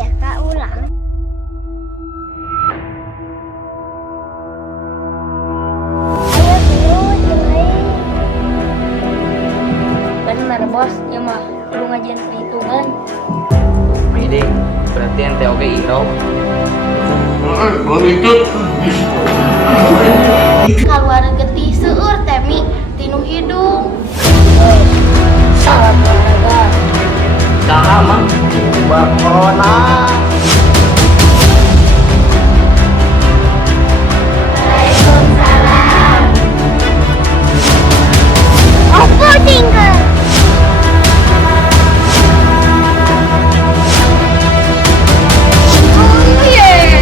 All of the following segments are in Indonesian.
jaka ulang. Ayo dulu mulai. Bener bos, ya mah lu ngajian perhitungan. Meeting, berarti ente oke iro. Keluar getih seueur temi tinu hidung. Salah olahraga. Sama, corona. Apa tinggal? Oh yeah.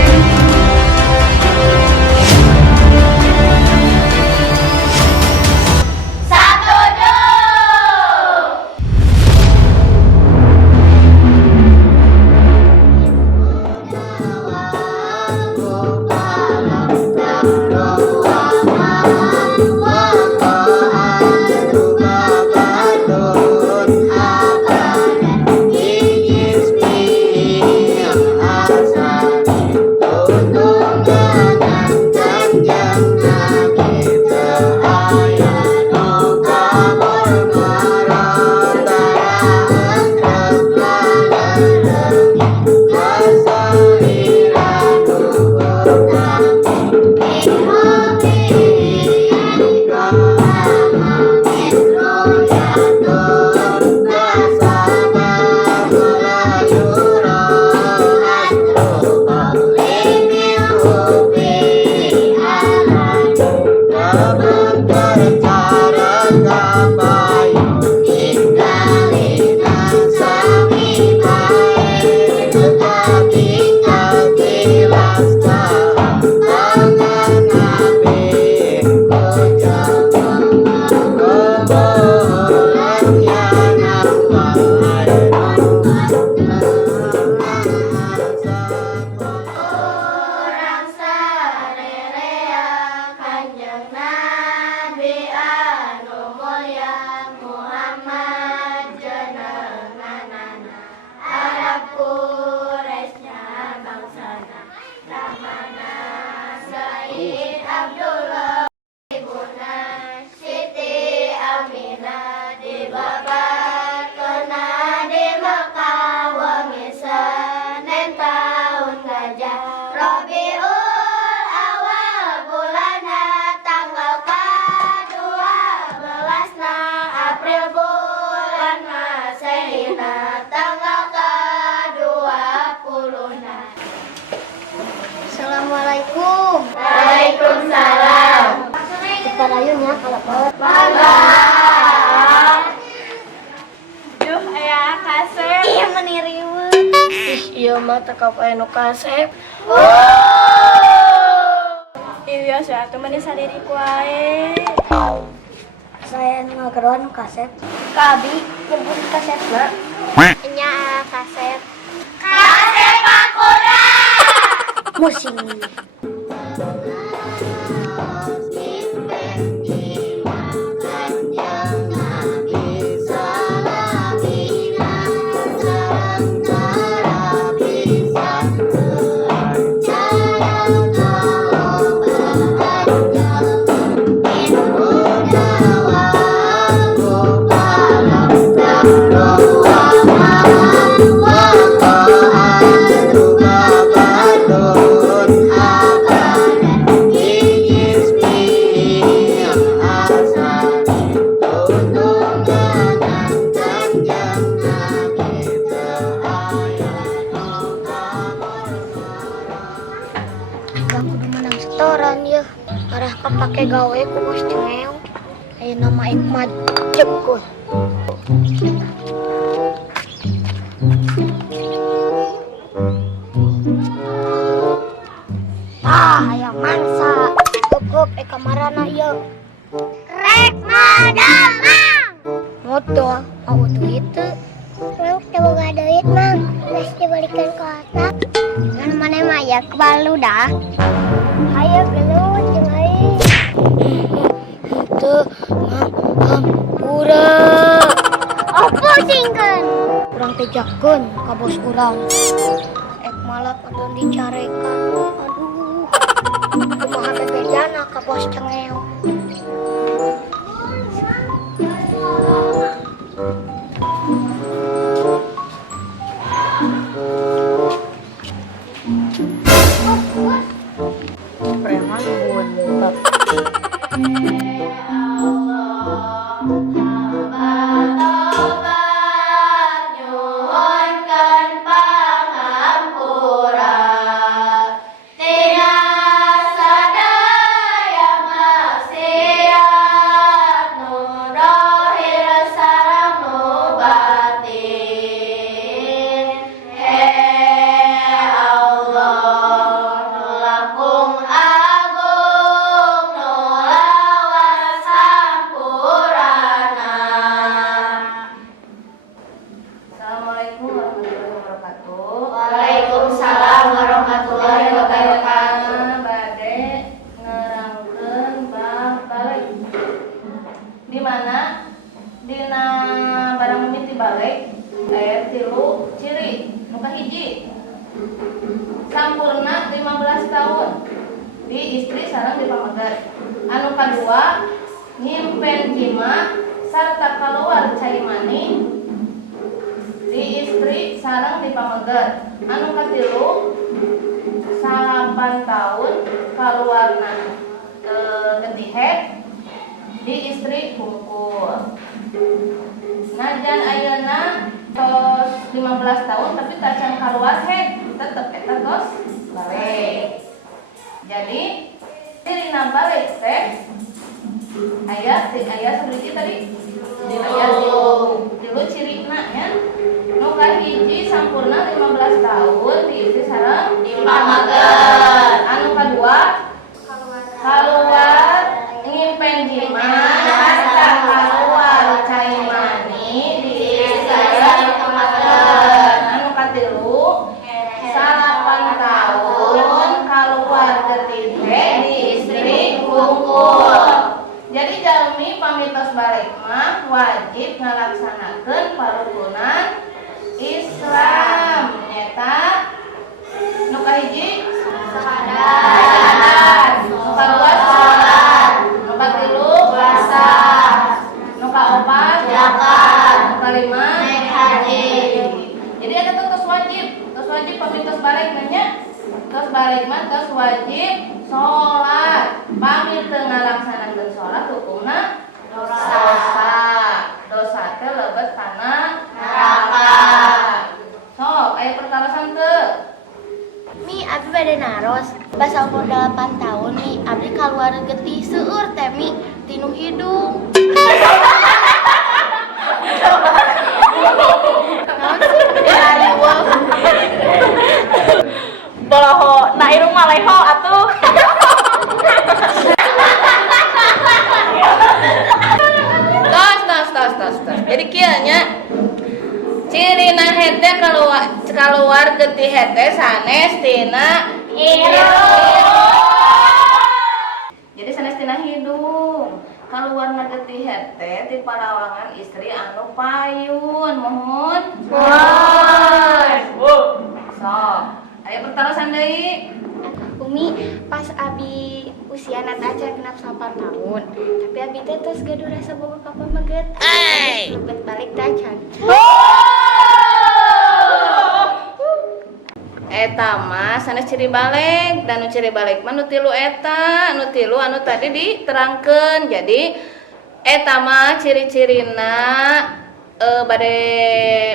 Assalamualaikum. Waalaikumsalam. Cepat ayunya kalau bawa. Duh, aya kasep. Iya meniriwe. Iya mah tekap aya nu kasep. Iya saya tuh meni sadiri ku ae. Saya ngageroan kasep. Kabi nyebut kasepna. Nya kasep. Kasep Pakura. Musim. Setoran ya, arah kepake gawe ku bos cengeng. Ayo nama aing macet ku. Aya mangsa. Cukup kamarana ieu. Rek madamang. Moto, mau duit teu? Mang, coba gak duit, Mang. Geus dibalikan ke otak. Kan mana mah ya kebalu dah. Ayo gelut jeung aing. Teu hampura. Apa singkeun? Urang teh jakeun ka bos urang. malah pada dicarekan. Aduh, kumaha bebejana ka bos cengeo. Preman buntut. Assalamualaikum warahmatullahi wabarakatuh. Waalaikumsalam warahmatullahi wabarakatuh. Bade ngerangkeun bab balik. Di mana? Dina barang mimiti balik aya 3 ciri. Nu kahiji sampurna 15 tahun. Di istri sareng di pamegar. Anu kadua nyimpen jima sarta keluar cai mani di istri sareng di pamegar. Anu katilu 8 tahun kaluarna getihet di istri bungkul. Najan ayeuna tos 15 tahun tapi tacan kaluar head tetep eta tos balik. Jadi dirina balik teh aya sabriti tadi aya tilu cirina nya. Nu kahiji sampurna 15 tahun di istri sareng di pamegar. Anu kadua kaluar nyimpen jima sarta kaluar cai mani di istri sareng di pamegar. Anu katilu 8 tahun kaluar getite di istri bungkul. Jadi jalmi pamitos balik mah wajib ngalaksanakeun parukunan Islam nyata nu kahiji sahadat, nu kadua salat, nu katilu puasa, nu kaopat zakat, nu kalima naik haji. Jadi ada tos wajib pamitos balik nya. Tos balik mah tos wajib salat. Pamit teu ngalaksanakeun salat hukumna dosa teh lebet kana neraka. Sok aya pertarasan teu? Mi abdi bade naros basa umur 8 tahun mi abdi kaluar getih seueur teh mi tinu hidung. Naon sih dariwa? Boloho na irung maleho atuh. Tos. Jadi kieu nya cirina hete keluar getih hete sanes tina hidung. Jadi sanes tina hidung. Kaluarna getih hete ti palawangan istri anu payun mohon. Sok, aya pertarasan deui. Umi pas abi usia acan genap 8 tahun tapi abi teh tos gaduh rasa boga ka pameget. Bet balik teh acan. Eta mah sanes ciri balik dan nu ciri balik mah nu tilu eta, nu tilu anu tadi diterangkeun. Jadi eta mah ciri-cirina bade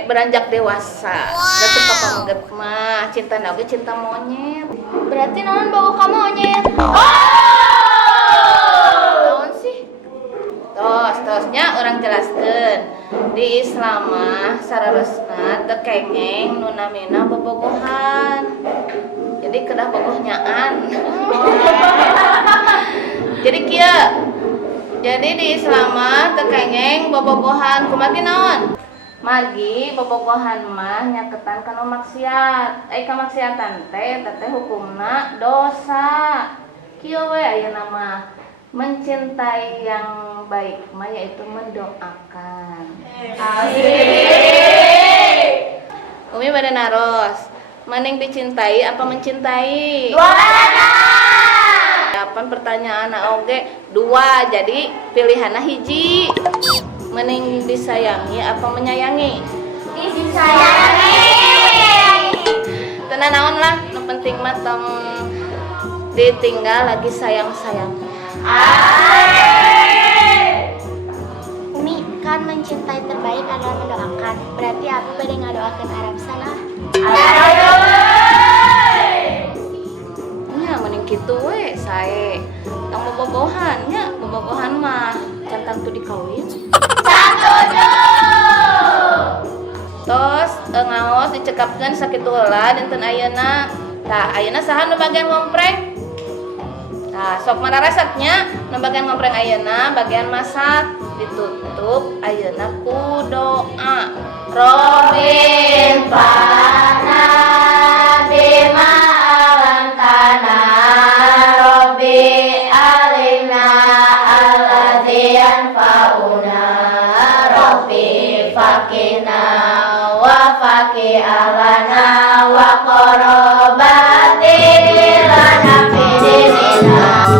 beranjak dewasa. Berarti ka pameget mah cinta oge cinta monyet. Berarti naon boga ka monyet? Naon sih? Tosnya orang jelaskeun. Di Islam mah sararesna teu kengeng nu namina bobogohan. Jadi kedah bogohnyaan. Jadi kieu. Jadi di Islam mah teu kengeng bobogohan kumaha naon? Magi bobogohan mah nyaketan kana maksiat. Kamaksiatan teh hukumna dosa. Kieu we ayeuna mah mencintai yang baik mah yaitu mendoakan. Asik. Umi bade naros Mending dicintai apa mencintai? Duana. Kapan pertanyaan oge dua, jadi pilihanna hiji. Mending disayangi apa menyayangi? Disayangi. Tenan naon lah, nu penting mah tong ditinggal lagi sayang-sayang. Umi, kan mencintai terbaik adalah mendoakan. Berarti aku bade ngadoakeun Arab sana. Nya mending kitu we sae. Tong bobogohan nya, bobogohan mah can tu dikawin. Tos ngaos dicekapkeun sakitu heula dinten ayeuna. Tah ayeuna saha nu bagian ngompreng? Nah, sok mana resepnya? Nu bagian ngompreng ayeuna bagian masak ditutup ayeuna ku doa. Robin pana bima alantana Robbi alina aladian fauna Robbi fakina wa faki alana wa korobati lana fidinina.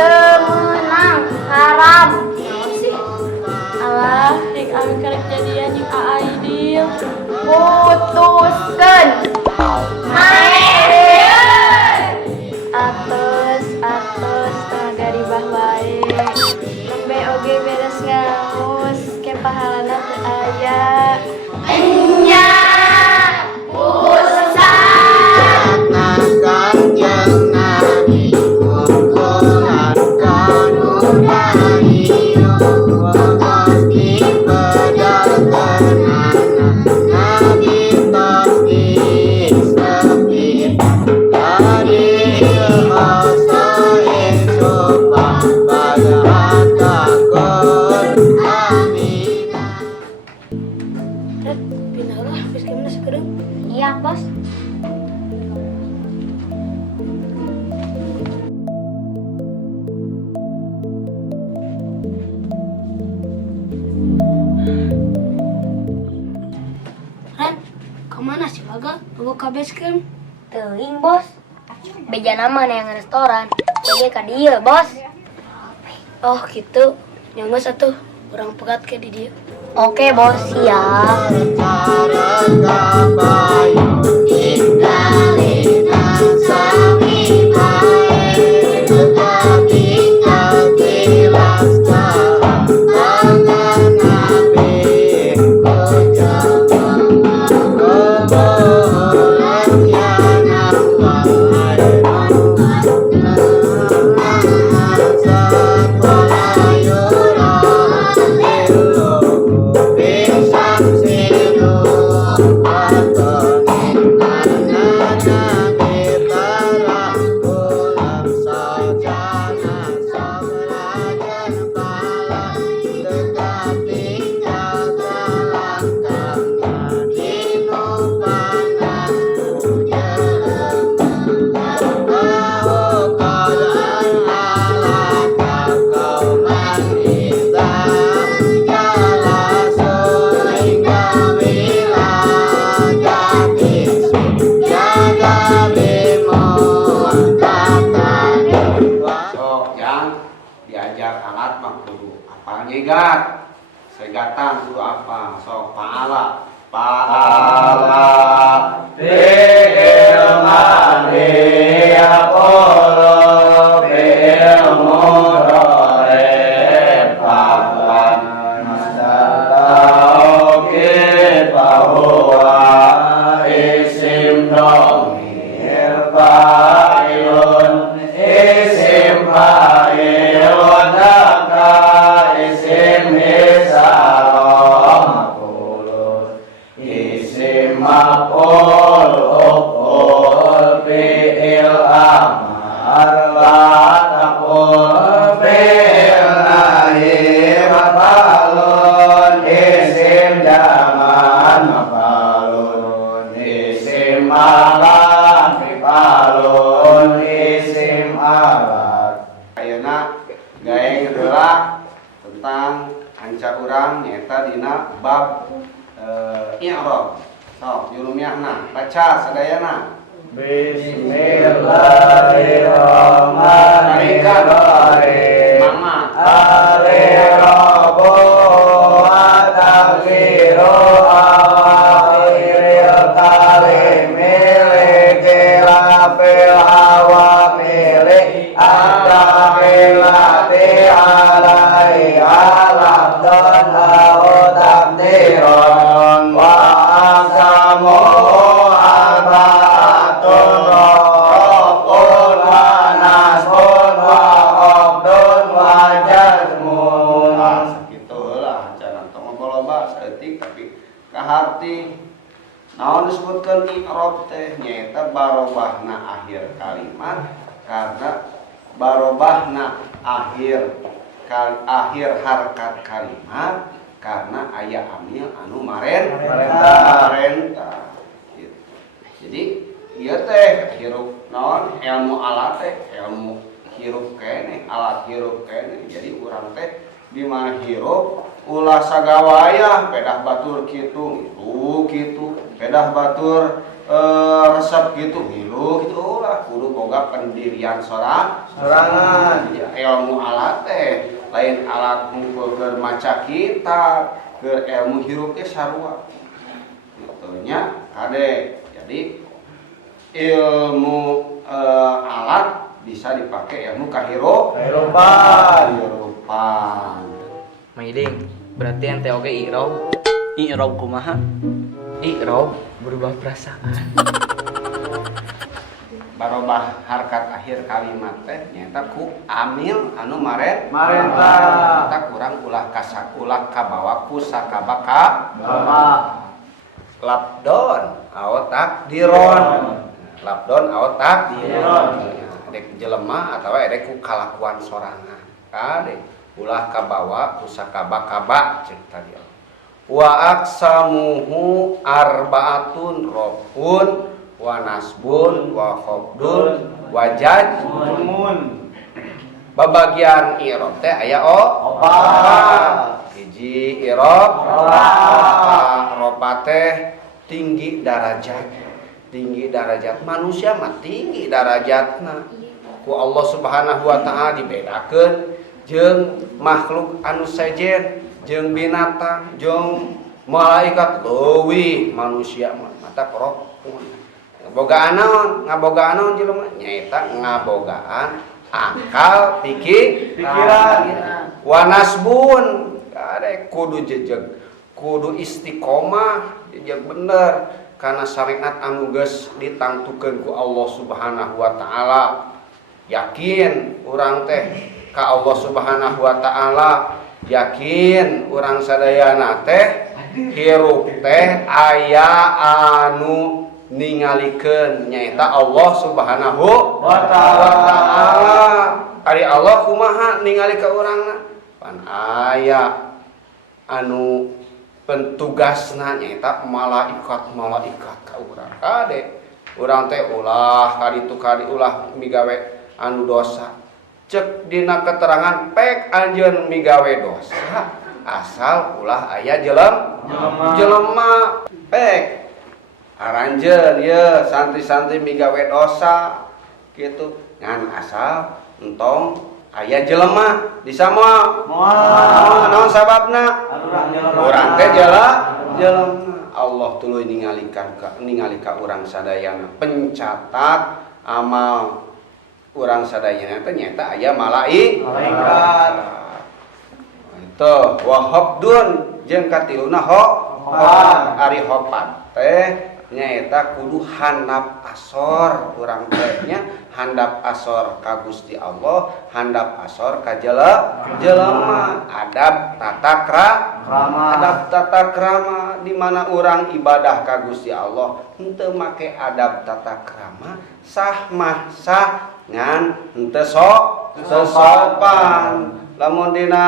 Temenang haram. Allah, dik amin karek jadian jeung Aidil. Putuskeun. Atus tenaga ribah wae. Nembe oge beres ngaos ke pahalana teu aya. Enya iya, Bos. Ren, kemana sih Waga? Buka base camp? Teuing, Bos. Beja nama yang restoran. Beja ka dieu, Bos. Oh gitu, nyongos atuh, kurang pegat ke di dia. Oke, Bos. Siap. Diajar alat mah kudu apa nyegat segatan kudu apa sok paala fi'il madhi yaqulu fi'il mudhari fa'lan mustaqim fahuwa isim dhamir fa'ilun Allah taqul fil nahi mafalun isim jaman mafalun isim alat mafalun isim alat. Ayeuna gawe kedua tentang anca urang nyaeta dina bab i'rab. Sok jurumiahna baca sadayana. Bismillahirrahmanirrahim. Mama. Al-i'rabu wa taghyiru akhiril kalimi li khilafil awamili at-tahillati alaiha lafdhan aw taqdiran wa aqsamu arba'atun raf'un wa nasbun wa qabdun wa jazmun. Nah, sakitu heula acan tong loba saeutik tapi kaharti naon disebutkeun i'rab teh nyaeta barobahna akhir kalimat karena barobahna akhir harkat kalimat karena aya amil anu marentah gitu. Jadi ieu teh hirup naon ilmu alat teh ilmu hirup kene alat hirup kene jadi urang teh di mana hirup ulah sagawaya pedah batur kitu gitu pedah batur resep gitu hilu gitu ulah kudu boga pendirian sorangan ilmu alat teh lain alat keur maca kitab keur ilmu hirup teh sarua gitunya kade. Jadi ilmu alat bisa dipakai ilmu kahirupan. Maiding, berarti ente oge i'rab. I'rab kumaha? I'rab berubah perasaan. Barobah harkat akhir kalimat teh nyata ku amil anu marentah eta kurang ulah kabawa ku sakabaka labdon aw takdiron adek jelema atawa adek ku kalakuan sorangan kade ulah kabawa ku sakabaka ceuk tadi wa aqsamuhu arba'atun rafun wa nasbun wa khafdun wa jazmun. Babagian i'rab teh aya opat. Hiji i'rab ropa teh tinggi darajat manusia mah tinggi darajatna ku Allah Subhanahu wa taala dibedakeun jeung makhluk anu sejen jeung binatang jeung malaikat leuwih manusia mah mata korok ngabogaan naon jelema nyaeta ngabogaan akal pikiran wa nasbun kade kudu jejeg kudu istiqomah jejeg bener karena syariat anu geus ditangtukeun ku Allah Subhanahu wa taala yakin urang teh ka Allah Subhanahu wa taala yakin urang sadayana teh hirup teh aya anu ningalikeun nyaeta Allah Subhanahu wa taala. Ari Allah kumaha ningali ka urangna? Pan aya anu pentugasna nyaeta malaikat ka urang. Kade urang teh ulah kaditu kali ulah migawe anu dosa. Cek dina keterangan pek anjeun migawe dosa asal ulah aya jelema pek aranjeun ye santri-santri migawe dosa gitu ngan asal entong aya jelema disamoal naon sababna urang teh jelema Allah tuluy ningali ka urang sadayana pencatat amal urang sadayana teh nyata aya malaikat itu wa habdun jeung katiluna ari hopat teh nyaeta kudu handap asor urang teh nya handap asor ka Gusti Allah handap asor ka jelema adab tata krama di mana urang ibadah ka Gusti Allah henteu make adab tata krama sah ngan henteu sopan. Lamun dina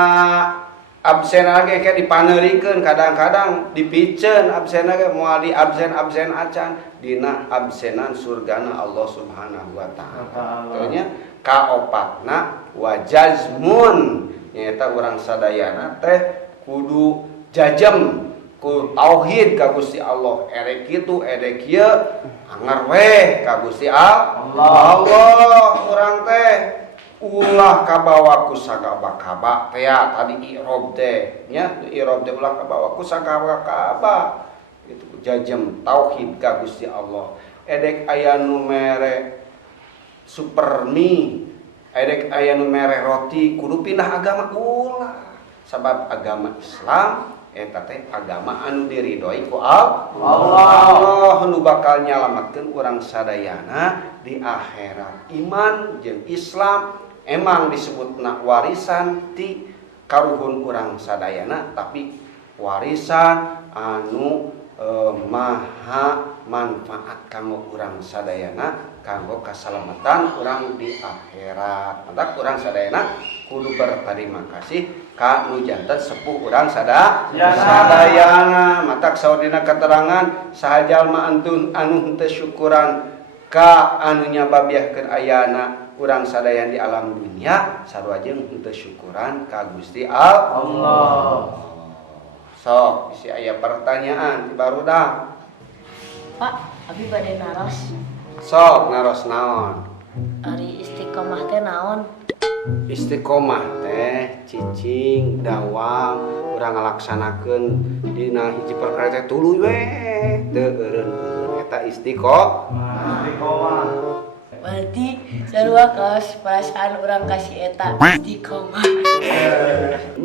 absen lagi kayak dipaneurikeun kadang-kadang dipiceun absen lagi moal di absen acan dina absenan surgana Allah Subhanahu wa taala. Teunya kaopatna wajazmun nyaeta urang sadayana teh kudu jajem ku tauhid ka Gusti Allah. Erek kitu erek ieu anger we ka Gusti Allah. Urang teh ulah kabawa ku sakaba-kaba teh tadi irob teh nya irob teh ulah kabawa ku sakaba-kaba itu jajem tauhid ka Gusti Allah. Edek aya nu mere supermi, edek aya nu mere roti kudu pindah agama ulah. Sabab agama Islam eta teh agama anu diridhoi ku Allah nu bakal nyalametkeun urang sadayana di akhirat. Iman jeung Islam emang disebutna warisan ti karuhun urang sadayana, tapi warisan anu maha manfaat kanggo urang sadayana kanggo kasalamatan urang di akhirat. Mantap urang sadayana kudu berterima kasih ka nu janten sepuh urang sadayana. Matak saur dina keterangan saha jalma anu henteu syukuran ka anu nyababiahkeun ayana urang sadayana di alam dunia sarua jeung henteu syukuran ka Gusti Allah. Sok isi aya pertanyaan ti barudak. Pak, abi bade naros. Sok naros naon? Ari istiqomah teh naon? Istiqomah teh cicing dawang urang ngalaksanakeun dina hiji perkara teh tuluy we teu eureun eta istiqomah. Berarti sarua kaos perasaan urang kasih eta istiqomah.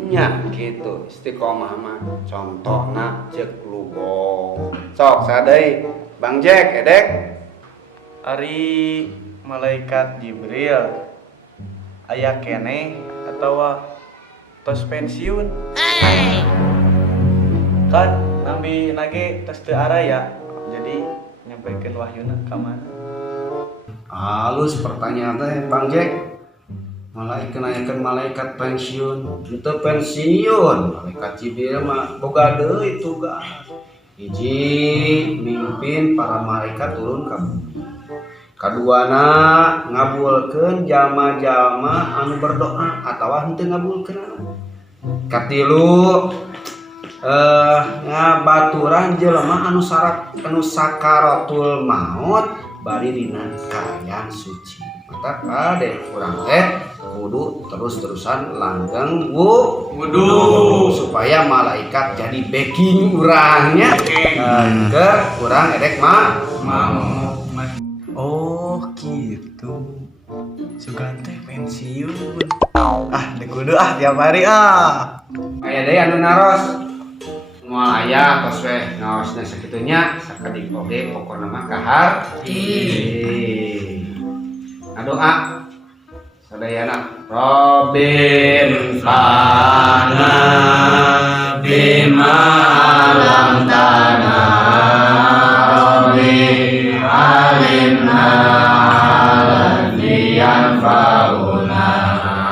Nya gitu istiqomah mah contohna ceuk lubong. Sok sadeui Bang Jack edek Ari malaikat Jibril aya keneh atawa tos pensiun kan nabi nage tos teu araya jadi nyampaikeun wahyuna ka mana. Halus pertanyaan teh Bang Jack. Malaikat pensiun, itu pensiun. Malaikat Jibril mah boga deui tugas. Hiji mimpin para malaikat turun ka bumi. Kaduana ngabulkeun jalma-jalma anu berdoa atawa henteu ngabulkeun. Katilu ngabaturan jelema anu sakaratul maut bari dina kaayaan suci. Mata kade urang teh kudu terus-terusan langgeng wudu supaya malaikat jadi backing urangnya ke urang edek mau. Oh gitu. Sugan teh pensiun. Dek kudu tiap hari Aya deui anu naros. Moal aya tos we ngaosna sakitunya sakadik oge pokona mah kahar. Doa sadayana Rabbin fana bima alam tana Rabbi alimna liyan fauna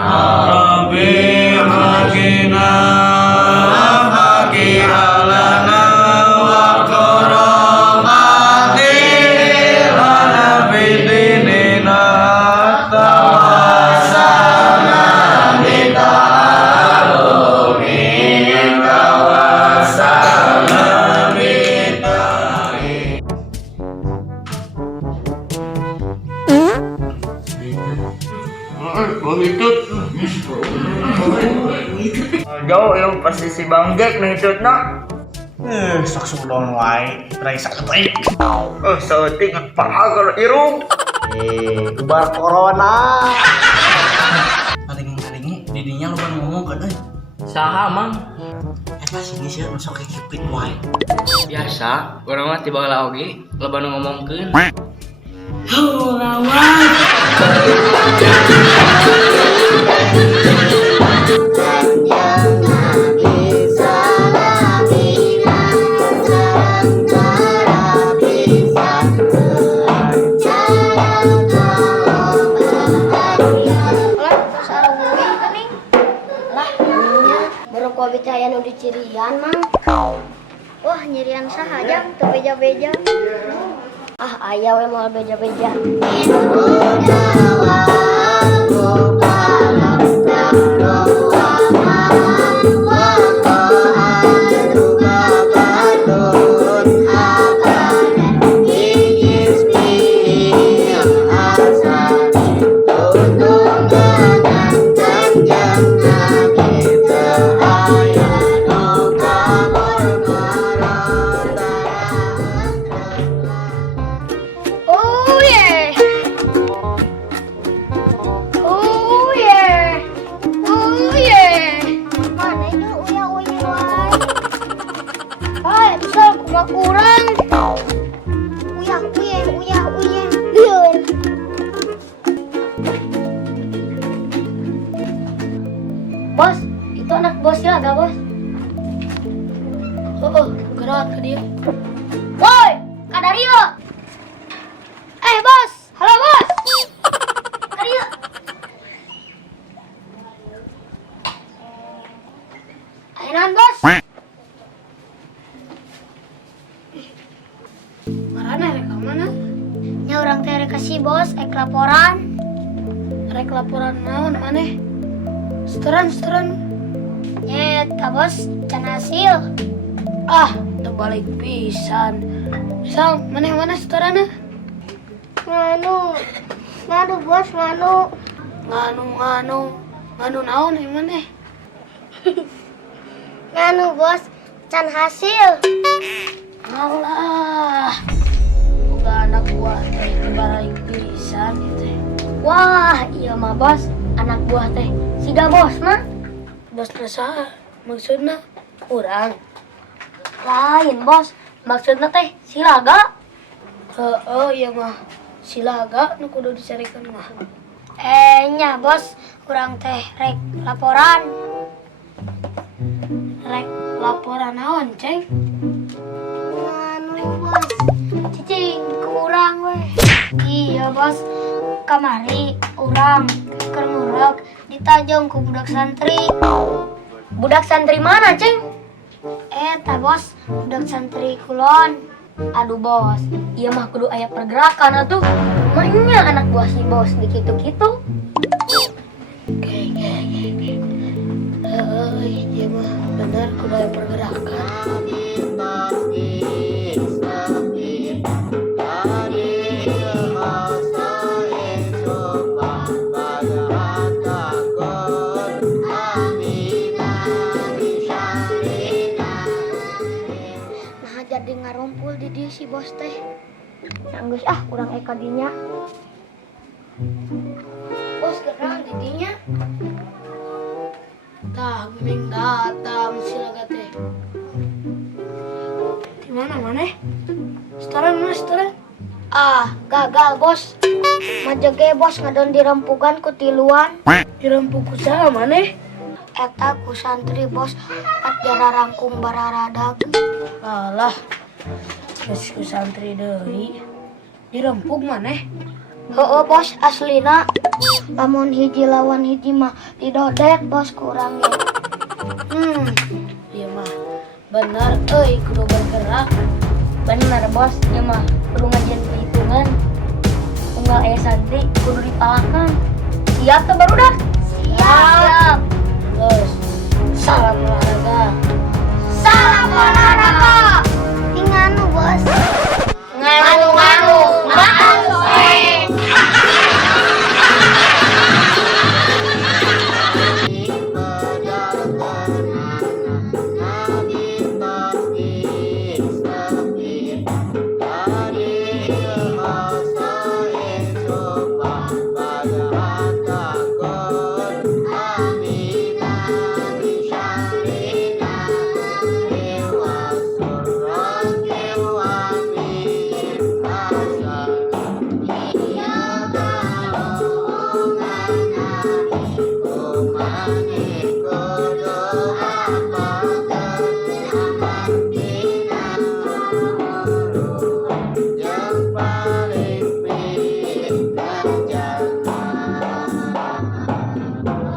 Rabbi hakina hakiralana wa koromati lana bidinina jauh yang pasti si Bang Jack ngitut nak. Sok sudon wae, raisa ketik. Saeutik parah kalau irung. Ubar corona. Aling-aling didinya lu ngomong kan euy. Saha mang? Eta sih geus anu sok kikipit wae. Biasa, urang mah tiba heula oge loba nu ngomongkeun. Loba bitaya nu dicirian mang. Wah nyirian sahaja teu beja-beja. Ah aya we moal beja-beja. Oh yeah. Oh yeah. Oh yeah. Mana itu uya-uya wae. Hai, bisa kumaha kurang. Uya. Lieur. Bos, itu anak bos ya, gak bos? Oh, gerak ke dia. Woi, Kadario. Bos. Halo, Bos. Kadario. Ainan, Bos. Marana rek mana? Nya urang teh rek kasih Bos, laporan. Rek laporan naon maneh? Setoran. Nyeta Bos, can hasil. Ah, terbalik pisan. Misal, mana setorana? Nganu Bos, nganu. Nganu naon yang maneh? Nganu Bos, can hasil. Allah. Boga anak buah teh terbalik pisan gitu. Wah, iya mah Bos, anak buah teh. Siga Bos mah. Bos nasa maksudna urang. Lain Bos, maksudnya teh silaga. Iya mah silaga nu kudu dicarikeun mah. Nya Bos, kurang teh rek laporan. Rek laporan naon, Ceng? Nganu Bos, cicing kurang weh. Iya Bos, kamari urang keur ngurek ditajong ku budak santri. Budak santri mana, Ceng? Eta Bos, budak santri kulon. Aduh Bos, iya mah kudu aya pergerakan atuh. Maknya anak buah si Bos dikitu-kitu. Iya mah bener kudu aya pergerakan. Nah jadi ngarumpul di dia si Bos teh. Nanggus urang eka dinya. Bos kenal didinya? Tah, mending datang silaga teh. Di mana maneh? Setoran mana setoran? Gagal Bos. Majege Bos ngadon dirempugan ku tiluan. Dirempuk ku saha maneh? Eta ku santri Bos, kat jara rangkum bararadag. Alah, geus ku santri deui. Dirempuk maneh? Heueuh Bos, aslina. Lamun hiji lawan hiji mah didodek Bos kurang ge. Iya mah bener euy kudu bergerak. Bener Bos, ieu mah kudu ngajieun perhitungan. Unggal aya santri kudu dipalakan. Siap teh barudak.